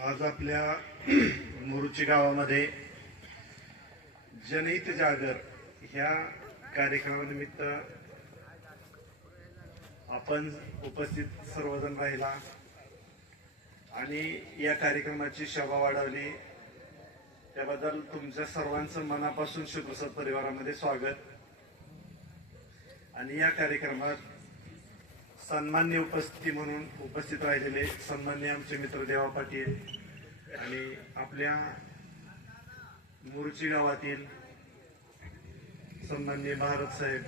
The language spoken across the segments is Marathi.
आज आपल्या मोरुची गावामध्ये जनहित जागर ह्या कार्यक्रमानिमित्त आपण उपस्थित सर्वजण राहिला आणि या कार्यक्रमाची शोभा वाढवली त्याबद्दल तुमच्या सर्वांचं मनापासून शिवप्रसाद परिवारामध्ये स्वागत। आणि या कार्यक्रमात सन्मान्य उपस्थिती म्हणून उपस्थित राहिलेले सन्मान्य आमचे मित्र देवा पाटील आणि आपल्या मोरुची गावातील सन्मान्य भारत साहेब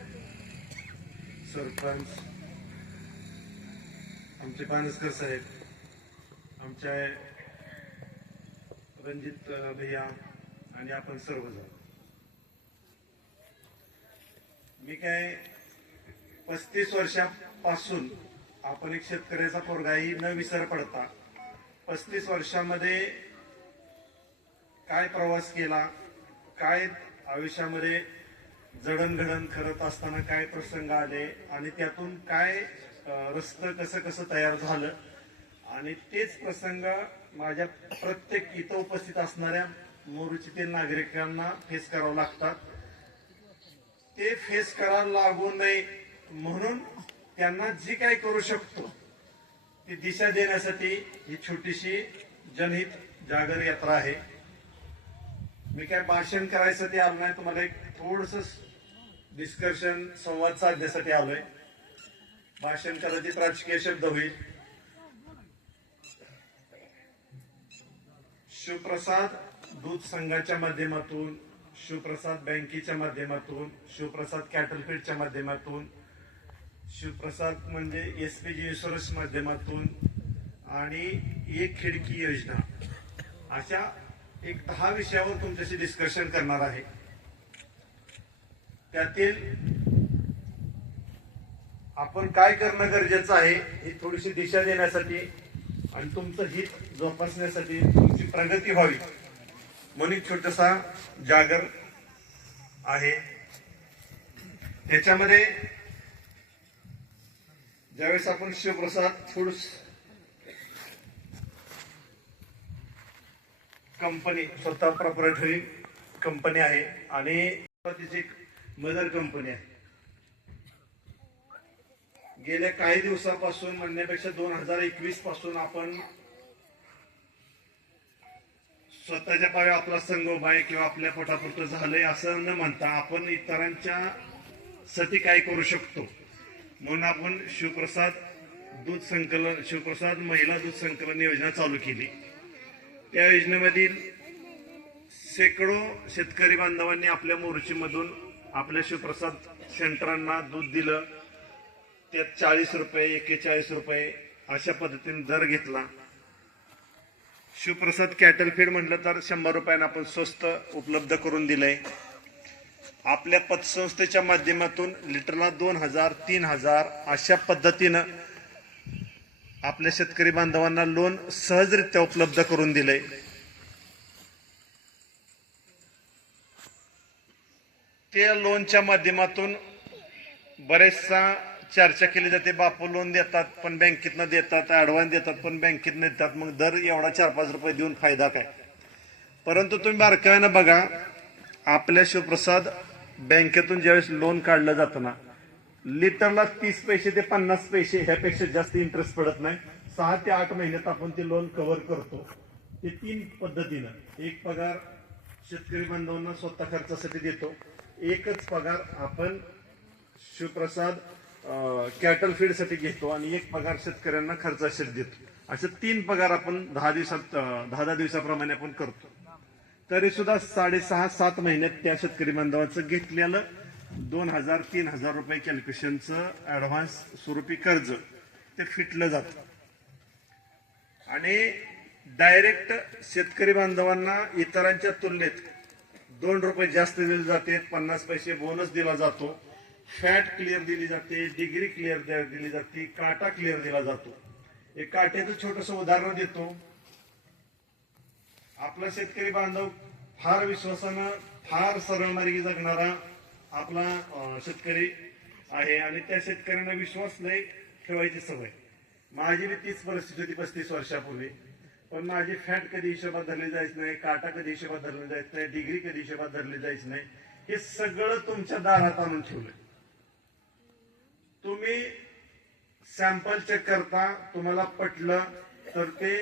सरपंच, आमचे पानसकर साहेब, आमचे रणजित भैया आणि आपण सर्वजण। मी काय 35 वर्षापासून आपण एक शेतकऱ्याचा पोरगाही न विसर पडता 35 वर्षामध्ये काय प्रवास केला, काय आयुष्यामध्ये जडणघडण करत असताना काय प्रसंग आले आणि त्यातून काय रस्तं कसं कसं तयार झालं आणि तेच प्रसंग माझ्या प्रत्येक इथं उपस्थित असणाऱ्या मोरुचीतील नागरिकांना फेस करावं लागतात। ते फेस करायला लागू नये म्हणून त्यांना जी काय करू शकतो ती दिशा देण्यासाठी ही छोटीशी जनहित जागर यात्रा आहे। मी काय भाषण करायसाठी आलो नाही, तुम्हाला एक थोडस डिस्कशन संवाद साधण्यासाठी आलोय। भाषण कदाचित राजकीय शब्द होईल। शिवप्रसाद दूध संघाच्या माध्यमातून, शिवप्रसाद बँकेच्या माध्यमातून, शिवप्रसाद कॅटलफीडच्या माध्यमातून, शिवप्रसाद म्हणजे एसपीजी इन्शुरन्स माध्यमातून आणि एक खिडकी योजना, अशा एक 10 विषयावर तुमच्याशी डिस्कशन करणार आहे। त्यातील आपण काय करणं गरजेचं आहे ही थोडीशी दिशा देण्यासाठी आणि तुमचं हित जोपासण्यासाठी, तुमची प्रगती व्हावी म्हणून एक छोटासा जागर आहे। त्याच्यामध्ये ज्यावेळेस आपण शिवप्रसाद फूड्स कंपनी स्वतः प्रॉपरेटरी कंपनी आहे आणि तिची एक मदर कंपनी आहे। गेल्या काही दिवसापासून म्हणण्यापेक्षा 2021 पासून आपण स्वतःच्या पायावर आपला संगोबाय किंवा आपल्या पोटापुरतं झालंय असं न म्हणता आपण इतरांच्या साठी काय करू शकतो म्हणून आपण शिवप्रसाद दूध संकलन, शिवप्रसाद महिला दूध संकलन योजना चालू केली। त्या योजनेमधील शेकडो शेतकरी बांधवांनी आपल्या मोर्चीमधून आपल्या शिवप्रसाद सेंटरांना दूध दिलं। त्यात 40 रुपये, 41 रुपये अशा पद्धतीने दर घेतला। शिवप्रसाद कॅटल फीड म्हटलं तर 100 रुपयांना आपण स्वस्त उपलब्ध करून दिलंय। आपल्या पतसंस्थेच्या माध्यमातून लिटरला 2000, 3000 अशा पद्धतीनं आपल्या शेतकरी बांधवांना लोन सहजरित्या उपलब्ध करून दिलंय। त्या लोनच्या माध्यमातून बरेचसा चर्चा केली जाते, बापू लोन देतात पण बँकेतनं देतात, ऍडव्हान्स देतात पण बँकेतनं देतात, मग दर एवढा 4-5 रुपये देऊन फायदा काय। परंतु तुम्ही बारकाईनं बघा, आपल्या शिवप्रसाद बँकेतून ज्यावेळेस लोन काढलं जातं ना, लिटरला 30 पैसे ते 50 पैसे ह्यापेक्षा जास्त इंटरेस्ट पडत नाही। 6 ते 8 महिन्यात आपण ते लोन कव्हर करतो। ते 3 पद्धतीनं, एक पगार शेतकरी बांधवांना स्वतः खर्चासाठी देतो, एकच पगार आपण शिवप्रसाद कॅटल फीड साठी घेतो आणि एक पगार शेतकऱ्यांना खर्चासाठी देतो। असे 3 पगार आपण 10 दिवसाप्रमाणे आपण करतो। तरी सुद्धा 6.5-7 महिन्यात त्या शेतकरी बांधवाचं घेतलेलं 2000-3000 रुपये कॅल्क्युलेशनचं ऍडव्हान्स स्वरूपी कर्ज ते फिटलं जातं आणि डायरेक्ट शेतकरी बांधवांना इतरांच्या तुलनेत 2 रुपये जास्त दिले जाते, 50 पैसे बोनस दिला जातो, फॅट क्लिअर दिली जाते, डिग्री क्लिअर दिली जाते, काटा क्लिअर दिला जातो। एक काट्याचं छोटंसं उदाहरण देतो। आपला शेतकरी बांधव फार विश्वासानं, फार सरळमार्गी जगणारा आपला शेतकरी आहे आणि त्या शेतकऱ्यांना विश्वास लय ठेवायची सवय। माझी बी तीच परिस्थिती होती 35 वर्षापूर्वी। पण माझी फॅट कधी हिशोबात धरली जायच नाही, काटा कधी हिशोबात धरली जायच नाही, डिग्री कधी हिशोबात धरली जायच नाही. हे सगळं तुमच्या दारात आणून ठेवलंय. तुम्ही सॅम्पल चेक करता, तुम्हाला पटलं तर ते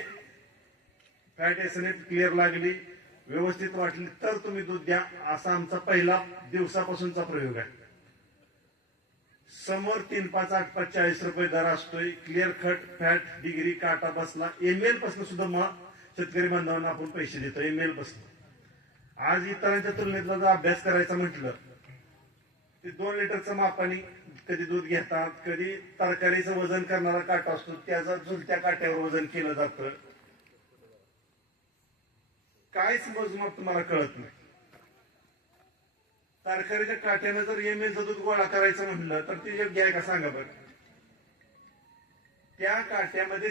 फॅट एसएनएफ क्लिअर लागली, व्यवस्थित वाटली तर तुम्ही दूध द्या. असा आमचा पहिला दिवसापासूनचा प्रयोग आहे. समोर 3, 5, 8, 5, 40 रुपये दर असतोय. क्लिअर कट फॅट डिग्री काटा बसला. एमएल पासून सुद्धा मग शेतकरी बांधवांना आपण पैसे देतो एमएल पासून. आज इतरांच्या तुलनेतला जर अभ्यास करायचा म्हटलं ते 2 लिटरचं मापाने कधी दूध घेतात, कधी तरकारीचं वजन करणारा काटा असतो त्याचा झुलत्या काट्यावर वजन केलं जातं. काहीच मोजमाप तुम्हाला कळत नाही. तरकारीच्या काट्यानं जर एमएलचं दूध गोळा करायचं म्हणलं तर ते योग्य आहे का सांगा बरं. त्या काट्यामध्ये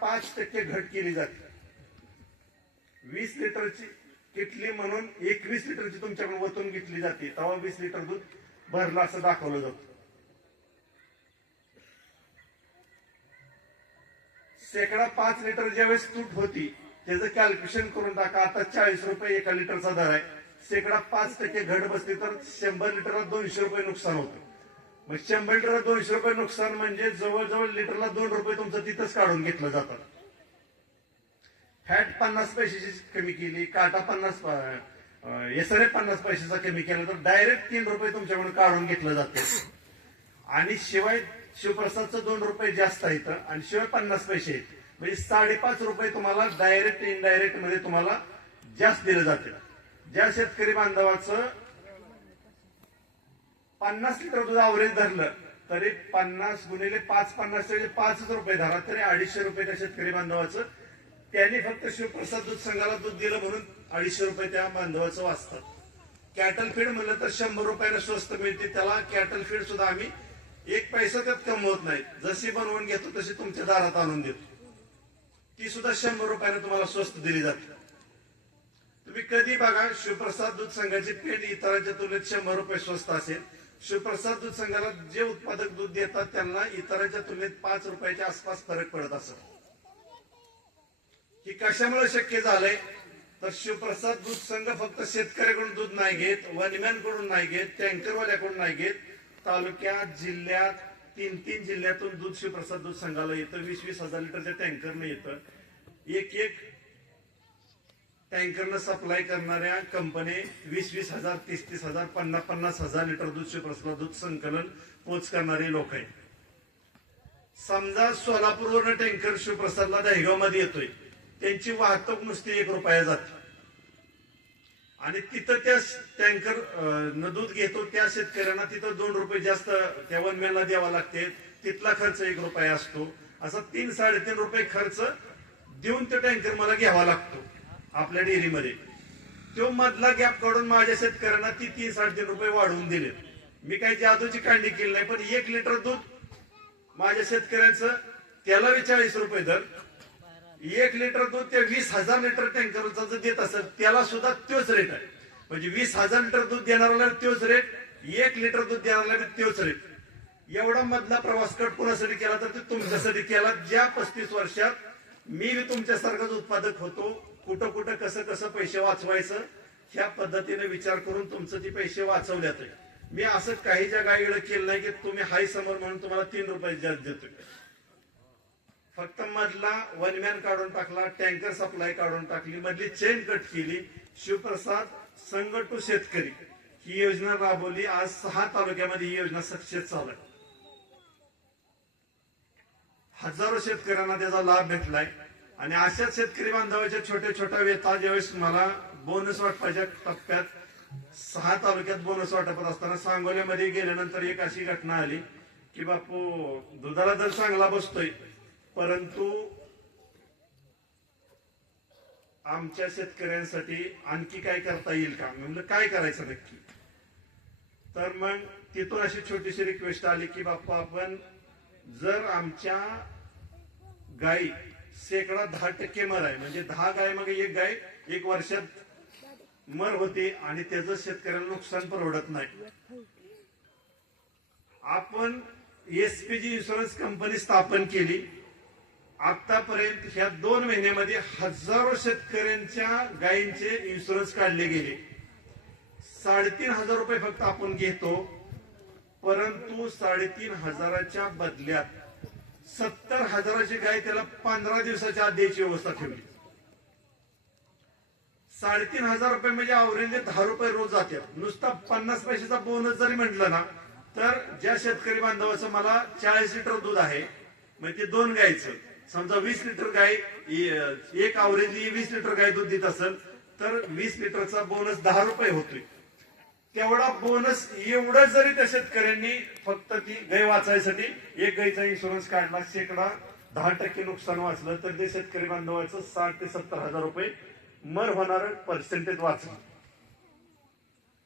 5% घट केली जाते. 20 लिटरची किटली म्हणून 21 लिटरची तुमच्याकडून वतून घेतली जाते, तेव्हा 20 लिटर दूध भरलं असं दाखवलं जातं. 5 लिटर ज्यावेळेस तूट होती त्याचं कॅल्क्युलेशन करून टाका. आता 40 रुपये 1 लिटरचा दर आहे. 5% घट बसली तर 100 लिटरला 200 रुपये नुकसान होतं. मग 100 लिटरला 200 रुपये नुकसान म्हणजे जवळजवळ लिटरला 2 रुपये तुमचं तिथंच काढून घेतलं जातं. फॅट 50 पैशाची कमी केली, काटा 50 एसआरएफ 50 पैशाचा कमी केला तर डायरेक्ट 3 रुपये तुमच्याकडून काढून घेतलं जाते. आणि शिवाय शिवप्रसादचं 2 रुपये जास्त आहेत आणि शिवाय 50 पैसे आहेत. म्हणजे 5.5 रुपये तुम्हाला डायरेक्ट इनडायरेक्ट मध्ये तुम्हाला जास्त दिलं जाते. ज्या शेतकरी बांधवाचं 50 लिटर दूध अवरेज धरलं तरी 50 गुणिले 5, 5 रुपये धरा तरी 250 रुपये त्या शेतकरी बांधवाचं. त्यांनी फक्त शिवप्रसाद दूध संघाला दूध दिलं म्हणून 250 रुपये त्या बांधवाचं वाचतात. कॅटल फीड म्हणलं तर 100 रुपयाला स्वस्त मिळते. त्याला कॅटल फीड सुद्धा आम्ही 1 पैसा त्यात कमवत नाही. जशी बनवून घेतो तशी तुमच्या दारात आणून देतो. ती सुद्धा 100 रुपयाला तुम्हाला स्वस्त दिली जाते. तुम्ही कधी बघा शिवप्रसाद दूध संघाची पेंड इतरांच्या तुलनेत 100 रुपये स्वस्त असेल. शिवप्रसाद दूध संघाला जे उत्पादक दूध देतात त्यांना इतरांच्या तुलनेत 5 रुपयाच्या आसपास फरक पडत असेल. ही कशामुळे शक्य झालंय तर शिवप्रसाद दूध संघ फक्त शेतकऱ्याकडून दूध नाही घेत, वनमॅनकडून नाही घेत, टँकरवाल्याकडून नाही घेत. तालुक्यात जिल्ह्यात 3 जिल्ह्यातून दूध शिवप्रसाद दूध संघाला येतं. 20-20 हजार लिटरच्या टँकरनं येतं. एक टँकरनं सप्लाय करणाऱ्या कंपनी 20-20 हजार, 30-30 हजार, 50-50 हजार लिटर दूध शिवप्रसाद दूध संकलन पोच करणारे लोक आहेत. समजा सोलापूरवरून टँकर शिवप्रसादला दहेगाव मध्ये येतोय, त्यांची वाहतूक नुसती 1 रुपया जाते आणि तिथं त्या टँकर न दूध घेतो त्या शेतकऱ्यांना तिथं 2 रुपये जास्त त्या वनमॅनला द्यावा लागते. तिथला खर्च 1 रुपया असतो. असा 3-3.5 रुपये खर्च देऊन तो टँकर मला घ्यावा लागतो आपल्या डेअरीमध्ये. तो मधला गॅप काढून माझ्या शेतकऱ्यांना ती 3-3.5 रुपये वाढवून दिले. मी काही जादूची कांडी केली नाही, पण 1 लिटर दूध माझ्या शेतकऱ्यांचं त्याला 40 रुपये दर. 1 लिटर दूध त्या 20,000 लिटर टँकरचा जर देत असेल त्याला सुद्धा तोच रेट आहे. म्हणजे 20,000 लिटर दूध देणाऱ्याला तोच रेट, 1 लिटर दूध देणाऱ्याला तोच रेट. एवढा मधला प्रवास कट कोणासाठी केला तर ते तुमच्यासाठी केला. ज्या 35 वर्षात मी तुमच्यासारखाच उत्पादक होतो, कुठं कुठं कसं कसं पैसे वाचवायचं ह्या पद्धतीने विचार करून तुमचं ते पैसे वाचवल्यात. मी असं काही जगाईकडे केलं नाही की तुम्ही हाय समोर म्हणून तुम्हाला 3 रुपये जास्त देतोय. फक्त मधला वनमॅन काढून टाकला, टँकर सप्लाय काढून टाकली, मधली चेन कट केली. शिवप्रसाद संघ टू शेतकरी ही योजना राबवली. आज 6 तालुक्यामध्ये ही योजना सक्सेस चालू आहे. हजारो शेतकऱ्यांना त्याचा लाभ भेटलाय. आणि अशाच शेतकरी बांधवाच्या छोट्या व्यथा ज्यावेळेस मला बोनस वाटपाच्या टप्प्यात 6 तालुक्यात बोनस वाटपत असताना सांगोल्यामध्ये गेल्यानंतर एक अशी घटना आली की बापू दुधाला दर चांगला बसतोय परंतु आमच्या शेतकऱ्यांसाठी आणखी काय करता येईल का. म्हणलं काय करायचं नक्की. तर मग तिथून अशी छोटीशी रिक्वेस्ट आली की बापू आपण जर आमच्या गाई 10% मर आहे म्हणजे 10 गाय मग 1 गाय 1 वर्षात मर होते आणि त्याचं शेतकऱ्याला नुकसान परवडत नाही. आपण एसपीजी इन्शुरन्स कंपनी स्थापन केली आतापर्यंत ह्या 2 महिन्यामध्ये हजारो शेतकऱ्यांच्या गायींचे इन्शुरन्स काढले गेले. 3,500 रुपये फक्त आपण घेतो, परंतु 3,500च्या बदल्यात 70,000ची गाय त्याला 15 दिवसाच्या आत द्यायची व्यवस्था ठेवली. 3,500 रुपये म्हणजे अवरेज 10 रुपये रोज जातात. नुसता 50 पैशाचा बोनस जरी म्हटलं ना, तर ज्या शेतकरी बांधवाचं मला 40 लिटर दूध आहे, म्हणजे ते 2 गायचं, समजा 20 लिटर गाय, एक अवरेजली 20 लिटर गाय दूध देत असेल तर 20 लिटरचा बोनस 10 रुपये होतोय. तेवढा बोनस एवढं जरी त्या शेतकऱ्यांनी फक्त ती गाय वाचायसाठी एक गायचा इन्शुरन्स काढला, 10% नुकसान वाचलं, तर ते शेतकरी बांधवाचं 60,000 ते 70,000 रुपये मर होणार पर्सेंटेज वाचलं.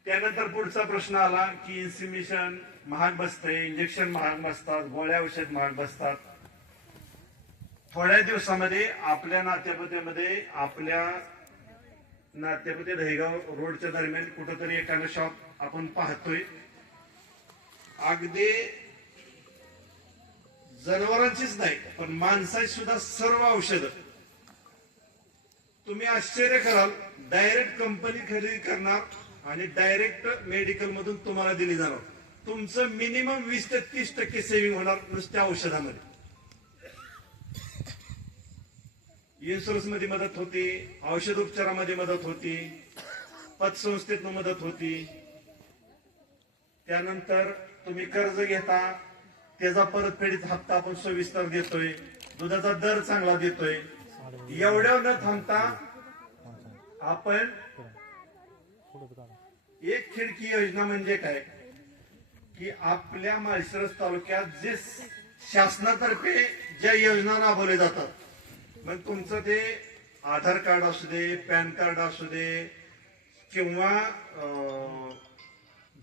त्यानंतर पुढचा प्रश्न आला की इन्सिमिशन महाग बसतंय, इंजेक्शन महाग बसतात, गोळ्या औषध महाग बसतात. थोड्या दिवसामध्ये आपल्या नात्यापते दहेगाव रोडच्या दरम्यान कुठंतरी एखादं शॉप आपण पाहतोय. अगदी जनावरांचीच नाही पण माणसाची सुद्धा सर्व औषधं तुम्ही आश्चर्य कराल, डायरेक्ट कंपनी खरेदी करणार आणि डायरेक्ट मेडिकल मधून तुम्हाला दिली जाणार. तुमचं मिनिमम 20 ते 30% सेव्हिंग होणार नुसत्या औषधामध्ये. इन्शुरन्स मध्ये मदत होती, औषध उपचारामध्ये मदत होती, पतसंस्थेतून मदत होती. त्यानंतर तुम्ही कर्ज घेता, त्याचा परतफेडीचा हप्ता आपण सविस्तर देतोय, दुधाचा दर चांगला देतोय. एवढ्या न थांबता आपण एक खिडकी योजना म्हणजे काय की आपल्या माळशिरस तालुक्यात जे शासनातर्फे ज्या योजना राबवल्या जातात, मग तुमचं ते आधार कार्ड असू दे, पॅन कार्ड असू दे, किंवा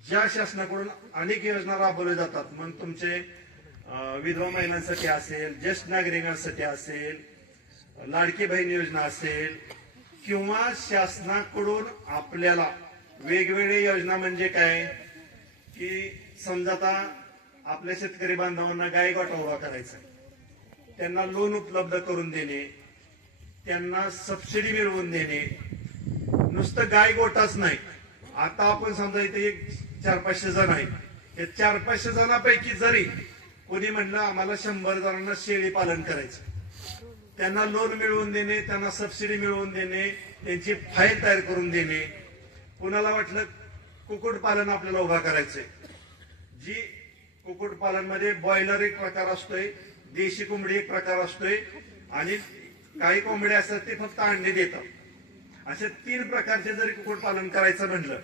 ज्या शासनाकडून अनेक योजना राबवल्या जातात, मग तुमचे विधवा महिलांसाठी असेल, ज्येष्ठ नागरिकांसाठी असेल, लाडकी बहीण योजना असेल, किंवा शासनाकडून आपल्याला वेगवेगळ्या योजना म्हणजे काय की समजा आता आपल्या शेतकरी बांधवांना गाय गोठा उभा करायचा, त्यांना लोन उपलब्ध करून देणे, त्यांना सबसिडी मिळवून देणे. नुसतं गाय गोठाच नाही, आता आपण समजा इथे एक 400-500 जण आहेत, या 400-500 जणांपैकी जरी कोणी म्हणलं आम्हाला 100 जणांना शेळी पालन करायचं, त्यांना लोन मिळवून देणे, त्यांना सबसिडी मिळवून देणे, त्यांची फाईल तयार करून देणे. कुणाला वाटलं कुक्कुटपालन आपल्याला उभा करायचंय, जी कुक्कुटपालन मध्ये बॉयलर एक प्रकार असतोय, देशी कोंबडी एक प्रकार असतोय, आणि काही कोंबड्या असतात ते फक्त अंडे देतात. अशा 3 प्रकारचे जरी कुक्कुटपालन करायचं म्हणलं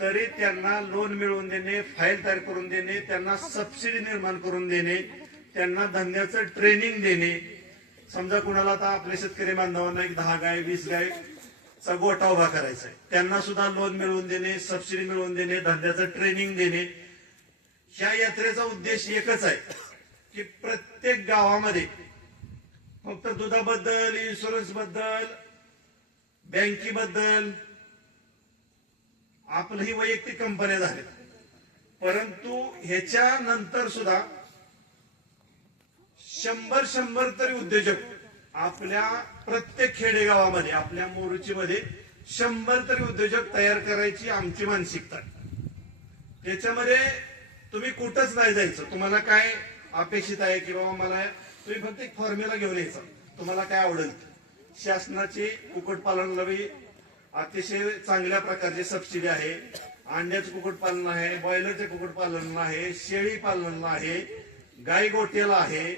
तरी त्यांना लोन मिळवून देणे, फाईल तयार करून देणे, त्यांना सबसिडी निर्माण करून देणे, त्यांना धंद्याचं ट्रेनिंग देणे. समजा कुणाला आता आपल्या शेतकरी बांधवांना एक 10 गाय 20 गायचा गोठा उभा करायचा आहे, त्यांना सुद्धा लोन मिळवून देणे, सबसिडी मिळवून देणे, धंद्याचं ट्रेनिंग देणे. ह्या यात्रेचा उद्देश एकच आहे की प्रत्येक गावामध्ये फक्त दुधाबद्दल, इन्शुरन्स बद्दल, बँकेबद्दल आपलंही वैयक्तिक कंपन्या झाल्या, परंतु ह्याच्या नंतर सुद्धा 100 तरी उद्योजक आपल्या प्रत्येक खेडेगावामध्ये, आपल्या मोरुचीमध्ये 100 तरी उद्योजक तयार करायची आमची मानसिकता. त्याच्यामध्ये तुम्ही कुठंच नाही जायचं. तुम्हाला काय अपेक्षित आहे की बाबा मला, तुम्ही फक्त एक फॉर्म्युला घेऊन यायचा, तुम्हाला काय आवडेल. शासनाची कुक्कुटपालनाला अतिशय चांगल्या प्रकारची सबसिडी आहे, अंड्याचं कुक्कुटपालन आहे, बॉयलरचे कुक्कुटपालन आहे, शेळी पालन आहे, गाय गोट्याला आहे.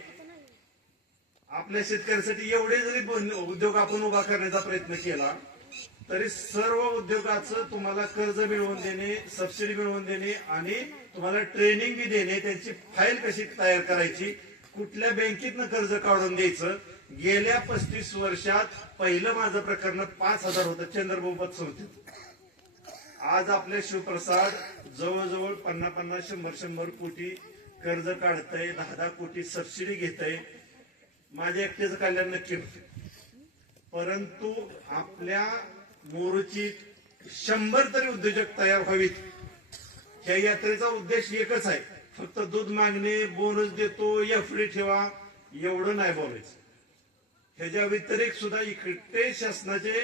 आपल्या शेतकऱ्यांसाठी एवढे जरी उद्योग आपण उभा करण्याचा प्रयत्न केला तरी सर्व उद्योगाचं तुम्हाला कर्ज मिळवून देणे, सबसिडी मिळवून देणे आणि तुम्हाला ट्रेनिंग बी देणे, त्यांची फाईल कशी तयार करायची, कुठल्या बँकेतनं कर्ज काढून द्यायचं. गेल्या 35 वर्षात पहिलं माझं प्रकरण 5,000 होतं चंद्रभाऊ पतसंस्थेत. आज आपले शिवप्रसाद जवळजवळ 50-50, 100-100 कोटी कर्ज काढतंय, 10-10 कोटी सबसिडी घेतंय. माझ्या एकट्याचं कल्याण नक्की होते, परंतु आपल्या मोरुचीत 100 तरी उद्योजक तयार व्हावीत. या यात्रेचा उद्देश एकच आहे, फक्त दूध मागणे, बोनस देतो, एफडी ठेवा, एवढं नाही बोलायचं. ह्याच्या व्यतिरिक्त सुद्धा इकडे शासनाचे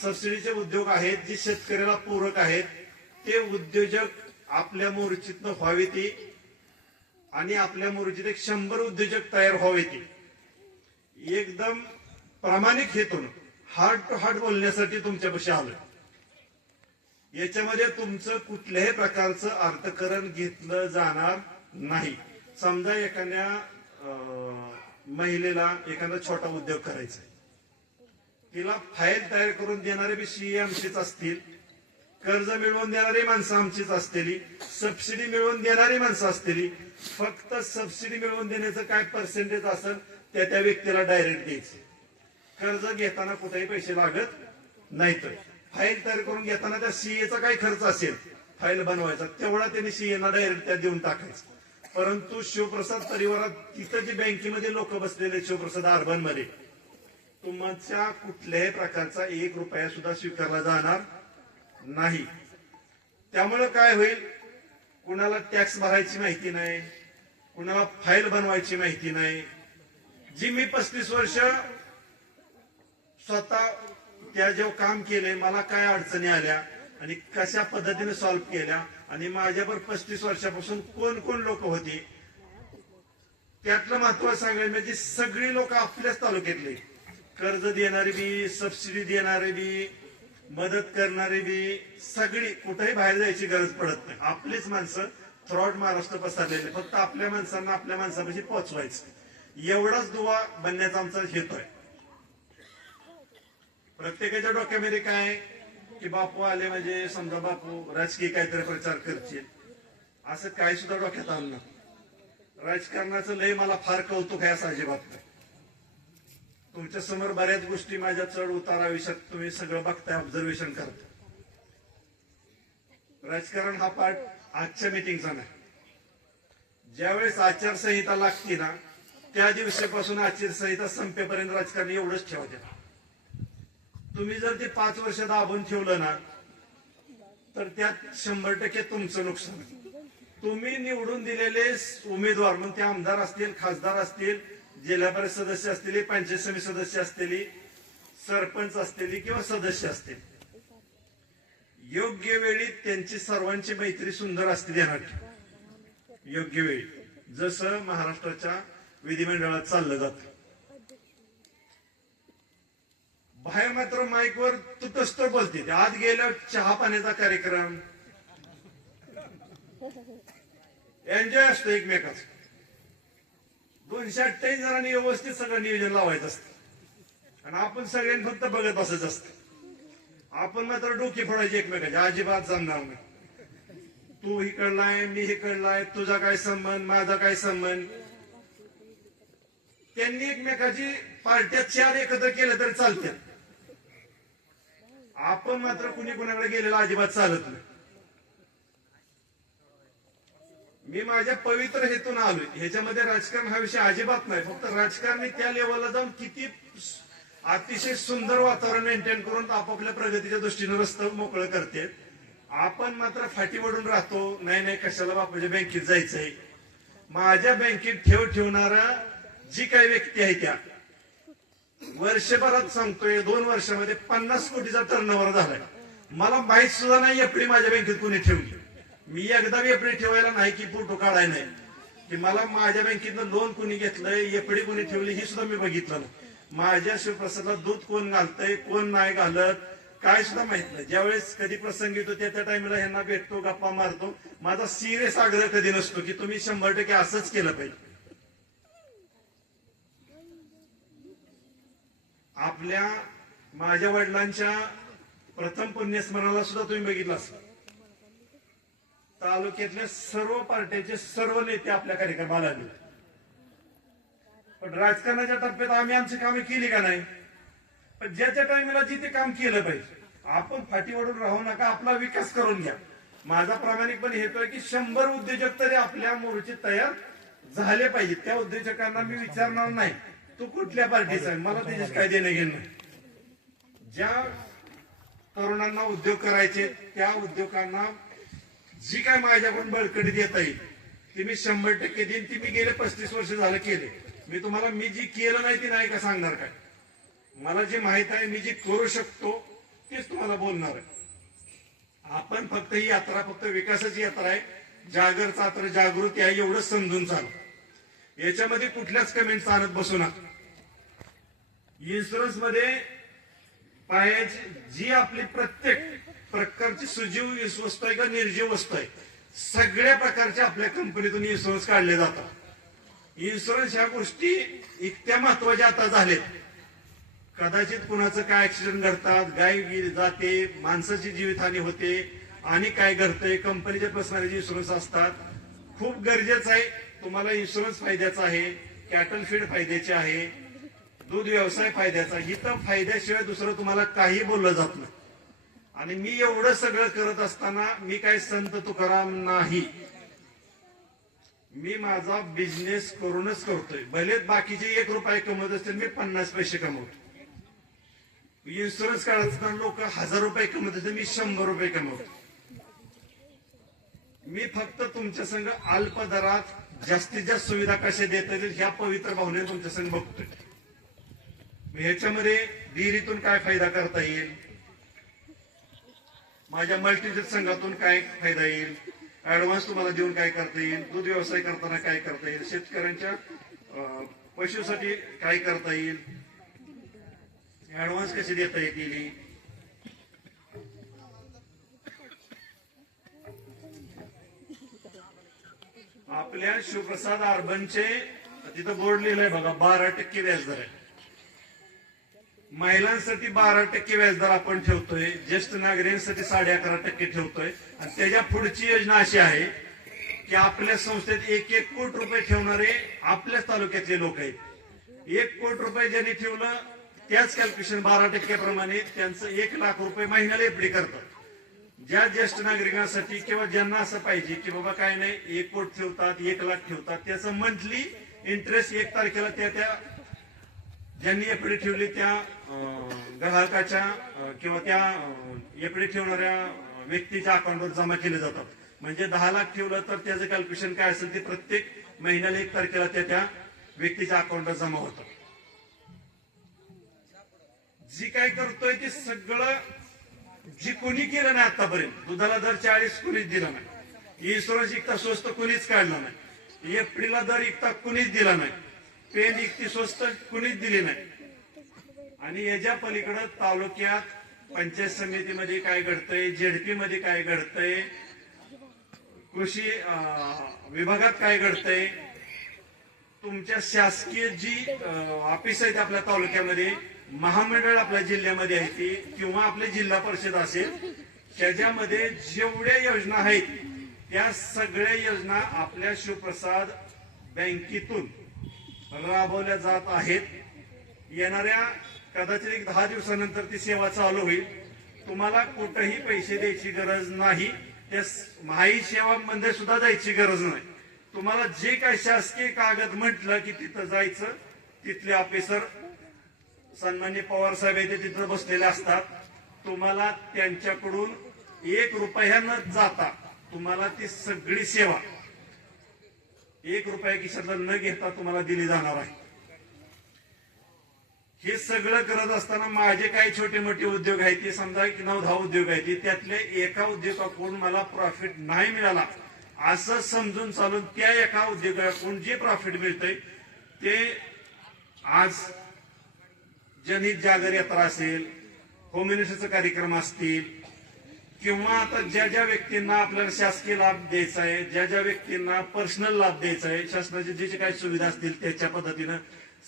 सबसिडीचे उद्योग आहेत जे शेतकऱ्याला पूरक आहेत, ते उद्योजक आपल्या मोर्चीतनं व्हावे ती, आणि आपल्या मोर्चीत 100 उद्योजक तयार व्हावे ती, एकदम प्रामाणिक हेतून हार्ट टू हार्ट बोलण्यासाठी तुमच्यापाशी आलोय. याच्यामध्ये तुमचं कुठल्याही प्रकारचं अर्थकरण घेतलं जाणार नाही. समजा एखाद्या महिलेला एखादा छोटा उद्योग करायचा, तिला फाईल तयार करून देणारे बी सीए आमचीच असतील, कर्ज मिळवून देणारी माणसं आमचीच असलेली, सबसिडी मिळवून देणारी माणसं असलेली. फक्त सबसिडी मिळवून देण्याचं काय पर्सेंटेज असेल त्या व्यक्तीला डायरेक्ट द्यायचं. कर्ज घेताना कुठेही पैसे लागत नाहीत. फाईल तयार करून घेताना त्या सीएचा काय खर्च असेल फाईल बनवायचा, तेवढा त्यांनी सीएना डायरेक्ट त्या देऊन टाकायचं. परंतु शिवप्रसाद परिवारात तिथं जे बँकेमध्ये लोक बसलेले, शिवप्रसाद अर्बन मध्ये, तुमच्या कुठल्याही प्रकारचा 1 रुपया सुद्धा स्वीकारला जाणार नाही. त्यामुळे काय होईल, कुणाला टॅक्स भरायची माहिती नाही, कुणाला फाईल बनवायची माहिती नाही. जी मी 35 वर्ष स्वतः त्या जेव्हा काम केले, मला काय अडचणी आल्या आणि कशा पद्धतीने सॉल्व्ह केल्या, आणि माझ्यावर 35 वर्षापासून कोण कोण लोक होती, त्यातलं महत्व सांगायला म्हणजे सगळी लोक आपल्याच तालुक्यातले, कर्ज देणारे बी, सबसिडी देणारे बी, मदत करणारे बी, सगळी, कुठेही बाहेर जायची गरज पडत नाही. आपलीच माणसं थ्रॉट महाराष्ट्र पसरलेले, फक्त आपल्या माणसांना आपल्या माणसापाशी पोहोचवायचं, एवढाच दुवा बनण्याचा आमचा हेतू आहे. प्रत्येकाच्या डोक्यामध्ये काय की बापू आले म्हणजे समजा बापू राजकीय काहीतरी प्रचार करतील, असं काय सुद्धा डोक्यात आणलं. राजकारणाचं लय मला फार कौतुक आहे असं अजिबात नाही. तुमच्या समोर बऱ्याच गोष्टी माझ्या चढ उतार आयुष्यात तुम्ही सगळं बघताय, ऑब्झर्वेशन करताय. राजकारण हा पार्ट आजच्या मिटिंगचा नाही. ज्यावेळेस आचारसंहिता लागते ना, त्या दिवसापासून आचारसंहिता संपेपर्यंत राजकारण एवढंच ठेवते. तुम्ही जर ते 5 वर्ष दाबून ठेवलं ना, तर त्यात 100% तुमचं नुकसान. तुम्ही निवडून दिलेले उमेदवार, मग ते आमदार असतील, खासदार असतील, जिल्हा परिषद सदस्य असतील, पंचायत समिती सदस्य असतील, सरपंच असतील किंवा सदस्य असतील, योग्य वेळी त्यांची सर्वांची मैत्री सुंदर असते ध्यानात. योग्य वेळी, जसं महाराष्ट्राच्या विधिमंडळात चाललं जातं. बाहेर मात्र माईकवर तुटस्तर बोलते, आत गेलं चहा पाण्याचा कार्यक्रम, एन्जॉय असतो एकमेकाच. 228 जणांनी व्यवस्थित सगळं नियोजन लावायचं असतं आणि आपण सगळ्यांनी फक्त बघत बसायचं असतं. आपण मात्र डोकी फोडायची एकमेकाची, अजिबात जमणार नाही. तू इकडलाय, मी इकडलाय, तुझा काय संबंध, माझा काय संबंध. त्यांनी एकमेकाची पार्ट्या 4 एकत्र केलं तरी चालते. आपण मात्र कुणी कुणाकडे गेलेला अजिबात चालत नाही. मी माझ्या पवित्र हेतून आलोय, ह्याच्यामध्ये राजकारण हा विषय अजिबात नाही. फक्त राजकारणी त्या लेवलला जाऊन किती अतिशय सुंदर वातावरण मेंटेन करून आपापल्या प्रगतीच्या दृष्टीने रस्ता मोकळं करते. आपण मात्र फाटी वडून राहतो, नाही नाही कशाला बापाच्या बँकेत जायचंय. माझ्या बँकेत ठेवणारा जी काही व्यक्ती आहे त्या वर्षभरात सांगतोय 2 वर्षामध्ये 50 कोटीचा टर्नओव्हर झालाय. मला माहित सुद्धा नाही एफडी माझ्या बँकेत कोणी ठेवली. मी एकदा एफडी ठेवायला नाही की फोटो काढाय नाही की मला माझ्या बँकेतनं लोन कोणी घेतलंय, एफडी कोणी ठेवली ही सुद्धा मी बघितलं नाही. माझ्या शिवप्रसादला दूध कोण घालतंय, कोण नाही घालत, काय सुद्धा माहित नाही. ज्यावेळेस कधी प्रसंग येतो त्या टाइमला ह्यांना भेटतो, गप्पा मारतो. माझा सिरियस आग्रह कधी नसतो की तुम्ही 100% असंच केलं पाहिजे. आपल्या माझ्या वडिलांच्या प्रथम पुण्यस्मरणाला सुद्धा तुम्ही बघितलं असेल, तालुक्यातल्या सर्व पार्ट्याचे सर्व नेते आपल्या कार्यक्रमाला आले. पण राजकारणाच्या टप्प्यात आम्ही आमची कामे केली का नाही? पण ज्याच्या टाइमला जिथे काम केलं पाहिजे, आपण फाटी वडून राहू नका, आपला विकास करून घ्या. माझा प्रामाणिकपणे हेतू आहे की 100 उद्योजक तरी आपल्या मोर्चात तयार झाले पाहिजे. त्या उद्योजकांना मी विचारणार नाही तू कुठल्या पार्टीचा आहे, मला त्याच्याशी काय देणं घेणं नाही. ज्या तरुणांना उद्योग करायचे त्या उद्योगांना जी काय माझ्याकडून बळकटी देता येईल ती मी 100% देईन. ती मी गेले 35 वर्ष झालं केले. मी तुम्हाला मी जी केलं नाही ती नाही का सांगणार काय? मला जे माहित आहे, मी जे करू शकतो तेच तुम्हाला बोलणार आहे. आपण फक्त ही यात्रा फक्त विकासाची यात्रा आहे, जागृती आहे, एवढंच समजून चालू. याच्यामध्ये कुठल्याच कमेंट्स आणत बसू नका. इन्शुरन्स मध्ये पायाची जी आपली प्रत्येक प्रकारची सजीव वस्तू आहे का निर्जीव वस्तू आहे, सगळ्या प्रकारच्या आपल्या कंपनीतून इन्शुरन्स काढले जातात. इन्शुरन्स ह्या गोष्टी इतक्या महत्वाच्या आता झालेत. कदाचित कुणाचं काय ऍक्सिडेंट घडतात, गाय जाते, माणसाची जीवितहानी होते, आणि काय घडतंय, कंपनीच्या पर्सनॅलिटी इन्शुरन्स असतात. खूप गरजेचं आहे. तुम्हाला इन्शुरन्स फायद्याचा आहे, कॅटल फीड फायद्याचे आहे, दूध व्यवसाय फायद्याचा. इथं फायद्याशिवाय दुसरं तुम्हाला काही बोललं जात नाही. आणि मी एवढं सगळं करत असताना मी काय संत तुकाराम नाही. मी माझा बिझनेस करूनच करतोय. भले बाकीचे 1 रुपये कमवत असतील, मी 50 पैसे कमवतो. इन्शुरन्स काढताना लोक 1000 रुपये कमवत असतील, मी 100 रुपये कमवतो. मी फक्त तुमच्या संग अल्प दरात जास्तीत जास्त सुविधा कशा देता येतील ह्या पवित्र भावनेने तुमच्या संग बघतोय. ह्याच्यामध्ये डेअरीतून काय फायदा करता येईल, माझ्या मल्टीजेट संघातून काय फायदा येईल, ऍडव्हान्स तुम्हाला देऊन काय करता येईल, दूध व्यवसाय करताना काय करता येईल, शेतकऱ्यांच्या पशुसाठी काय करता येईल, ऍडव्हान्स कसे देता येतील. आपल्या शिवप्रसाद अर्बनचे तिथं बोर्ड लिहिलंय बघा, 12% व्याजदर आहे. महिलांसाठी 12% व्याजदर आपण ठेवतोय, ज्येष्ठ नागरिकांसाठी 11.5% ठेवतोय. आणि त्याच्या पुढची योजना अशी आहे की आपल्या संस्थेत 1 कोटी रुपये ठेवणारे आपल्याच तालुक्यातले लोक आहेत. 1 कोटी रुपये ज्यांनी ठेवलं त्याच कॅल्क्युलेशन 12% प्रमाणे त्यांचं 1 लाख रुपये महिन्याला एफडी करतात. ज्या ज्येष्ठ नागरिकांसाठी किंवा ज्यांना असं पाहिजे की बाबा काय नाही 1 कोटी ठेवतात, 1 लाख ठेवतात, त्याचं मंथली इंटरेस्ट 1 तारखेला त्या ज्यांनी एफडी ठेवली त्या ग्राहकाच्या किंवा त्या एफडी ठेवणाऱ्या व्यक्तीच्या अकाउंटवर जमा केले जातात. म्हणजे 10 लाख ठेवलं तर त्याचं कॅल्क्युलेशन काय असेल ते प्रत्येक महिन्याला 1 तारखेला त्या व्यक्तीच्या अकाउंटवर जमा होतं. जी काय करतोय ते सगळं जी कोणी केलं नाही आतापर्यंत. दुधाला दर 40 कोणीच दिला नाही, इन्शुरन्स इतका स्वस्त कोणीच काढला नाही, एफडीला दर इतका कोणीच दिला नाही, पेन इतकी स्वस्त कोणीच दिली नाही. आणि याच्या पलीकडे तालुक्यात पंचायत समितीमध्ये काय घडतंय, झेडपी मध्ये काय घडतंय, कृषी विभागात काय घडतंय, तुमच्या शासकीय जी ऑफिस आहेत आपल्या तालुक्यामध्ये, महामंडळ आपल्या जिल्ह्यामध्ये आहे ती, किंवा आपली जिल्हा परिषद असेल, त्याच्यामध्ये जेवढ्या योजना आहेत त्या सगळ्या योजना आपल्या शिवप्रसाद बँकेतून राबवल्या जात आहेत. येणाऱ्या कदाचित 10 दिवसानंतर ती सेवा चालू होईल. तुम्हाला कुठेही पैसे द्यायची गरज नाही, त्या माही सेवा मध्ये सुद्धा जायची गरज नाही. तुम्हाला जे काही शासकीय कागद म्हटलं की तिथं जायचं, तिथले ऑफिसर सन्माननीय पवार साहेब येथे तिथं बसलेले असतात. तुम्हाला त्यांच्याकडून 1 रुपया न जाता तुम्हाला ती सगळी सेवा 1 रुपया खिशातला न घेता तुम्हाला दिली जाणार आहे. हे सगळं करत असताना माझे काही छोटे मोठे उद्योग आहेत, ते समजा 9-10 उद्योग आहेत, त्यातले एका उद्योगाकडून मला प्रॉफिट नाही मिळाला असं समजून चालून त्या एका उद्योगाकडून जे प्रॉफिट मिळतंय ते आज जनहित जागर यात्रा असेल, होम मिनिस्टरचा कार्यक्रम असतील, किंवा आता ज्या ज्या व्यक्तींना आपल्याला शासकीय लाभ द्यायचा आहे, ज्या ज्या व्यक्तींना पर्सनल लाभ द्यायचा आहे, शासनाची जे काही सुविधा असतील त्याच्या पद्धतीनं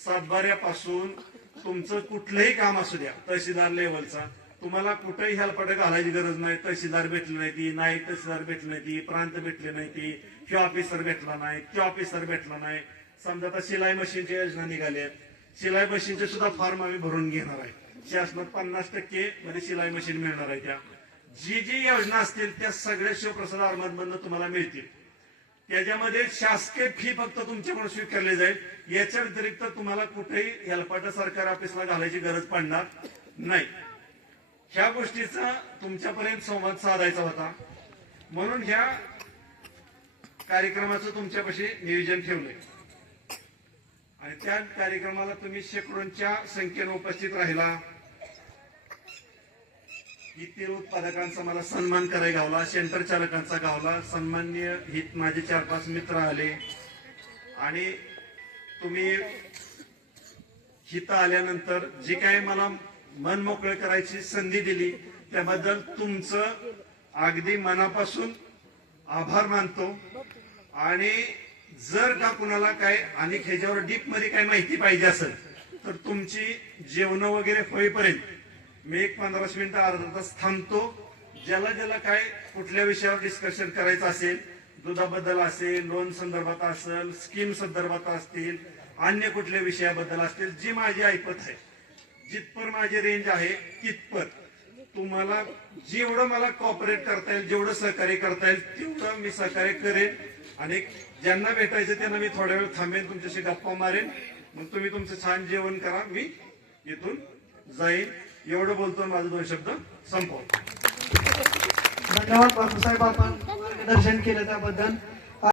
सातबाऱ्यापासून तुमचं कुठलंही काम असू द्या, तहसीलदार लेवलचा, तुम्हाला कुठेही हेल्पडे घालायची गरज नाही. तहसीलदार भेटले नाही ती, नाही तहसीलदार भेटले नाही ती, प्रांत भेटले नाही ती, हे ऑफिसर भेटला नाही, ते ऑफिसर भेटला नाही. समजा आता शिलाई मशीनच्या योजना निघाल्या, शिलाई मशीनचे सुद्धा फॉर्म आम्ही भरून घेणार आहे. शासनात 50% मध्ये शिलाई मशीन मिळणार आहे. त्या जी जी योजना असतील त्या सगळ्या शिवप्रसाद आर्मदमधून तुम्हाला मिळतील. त्याच्यामध्ये शासकीय फी फक्त तुमच्याकडून स्वीकारली जाईल. याच्या व्यतिरिक्त तुम्हाला कुठेही हेल्पाटा सरकार ऑफिसला घालायची गरज पडणार नाही. ह्या गोष्टीचा तुमच्यापर्यंत संवाद साधायचा होता, म्हणून ह्या कार्यक्रमाचं तुमच्यापाशी नियोजन ठेवलंय. आणि आणि त्या कार्यक्रमाला तुम्ही शेकडोंच्या संख्येने उपस्थित राहिला. तेल उत्पादकांचा मला सन्मान करायला गावला, सेंटर चालकांचा गावला, सन्माननीय हित माझे 4-5 मित्र आले आणि तुम्ही हित आल्यानंतर जी काय मला मन मोकळं करायची संधी दिली त्याबद्दल तुमचं अगदी मनापासून आभार मानतो. आणि जर का कुणाला काय आणि ह्याच्यावर डीप मध्ये काय माहिती पाहिजे असेल तर तुमची जेवण वगैरे होईपर्यंत मी एक 15 मिनिटं अर्धा तास थांबतो. ज्याला ज्याला काय कुठल्या विषयावर डिस्कशन करायचं असेल, दुधाबद्दल असेल, लोन संदर्भात असेल, स्कीम संदर्भात असतील, अन्य कुठल्या विषयाबद्दल असतील, जी माझी ऐपत आहे, जितपर माझी रेंज आहे तितपत तुम्हाला जेवढं मला कॉपरेट करता येईल, जेवढं सहकार्य करता येईल तेवढं मी सहकार्य करेन. आणि ज्यांना भेटायचं त्यांना मी थोड्या वेळ थांबेन, तुमच्याशी गप्पा मारेन. मग तुम्ही तुमचं छान जेवण करा, मी इथून जाईन. एवढं बोलतो माझे 2 शब्द संपवतो. धन्यवाद बापूसाहेब, आपण मार्गदर्शन केलं त्याबद्दल.